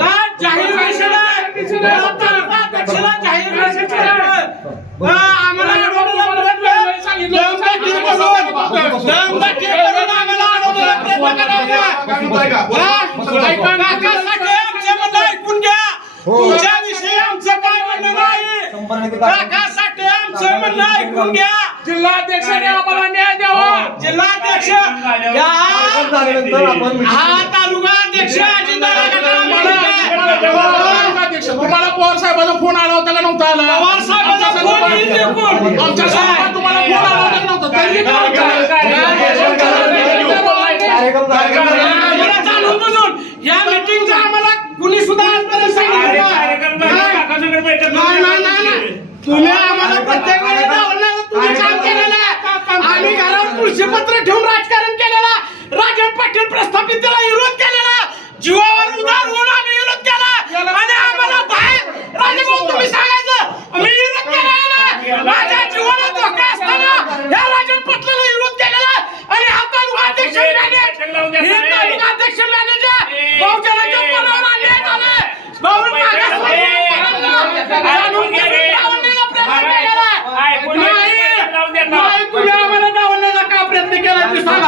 हा, जाहीर. हा. हा. हा, ऐकून घ्या. हो. तुमच्याविषयी आमचं काय म्हणणं नाही शंभर टक्के काय? काकासाठी आमचं म्हणणं ऐकून घ्या. जिल्हाध्यक्षाने आम्हाला न्याय द्यावा. जिल्हाध्यक्ष meeting हा तालुका अध्यक्ष अजितदादा अध्यक्ष तुम्हाला पवार साहेबांचा फोन आला होता का नव्हता आला. पवार साहेबांचा फोन येईल ते कोण? आमच्यासमोर तुम्हाला फोन आला नव्हता? तरी कार्यक्रम झाल्यानंतर आम्हाला जाणून बुजून या मीटिंगचा आम्हाला कुणी सुद्धा आजपर्यंत सांगितलं नाही. नाही, नाही, नाही, नाही. तुम्ही आम्हाला प्रत्येक वेळी डावललं, तुम्ही काम केलेलं आहे. आम्ही घरावर तुळशीपत्र ठेवून राजकारण केलेला राजन पाटील प्रस्थापित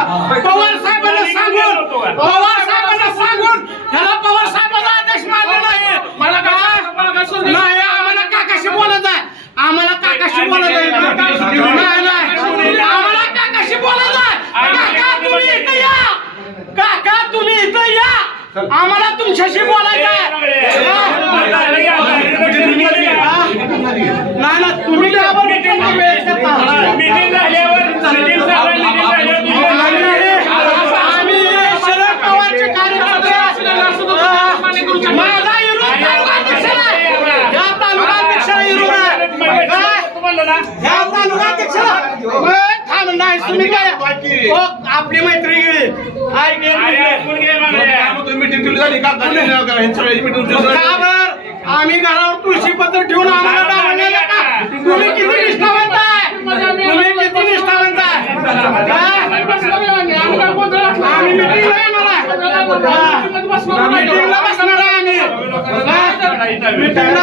पवार साहेबांना सांगून पवार साहेबांना सांगून ह्याला पवार साहेबांना आदेश मारले नाही मला काय नाही आम्हाला काकाशी बोलायचं आहे आम्हाला काकाशी बोलायचं आहे नाही नाही आम्हाला काकाशी बोलायचं आहे काका तुम्ही इथं या काका तुम्ही इथं या आम्हाला तुमच्याशी बोलायचं आहे नाही ना तुम्ही काय? या तालुका अध्यक्षाला ओय, थांब नाही तुम्ही काय? हो, आपली मैत्री गेली. आम्ही घरावर तुळशी पत्र ठेवून आम्हाला तुम्ही किती निष्ठावंत आहे तुम्ही किती निष्ठावंत? आम्ही मिटिंगला येणार आहे. मिटिंगला बसणार आहे आम्ही. काय? मिटिंगला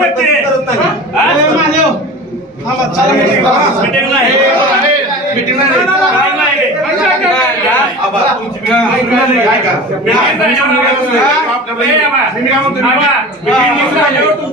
नाही करत नाही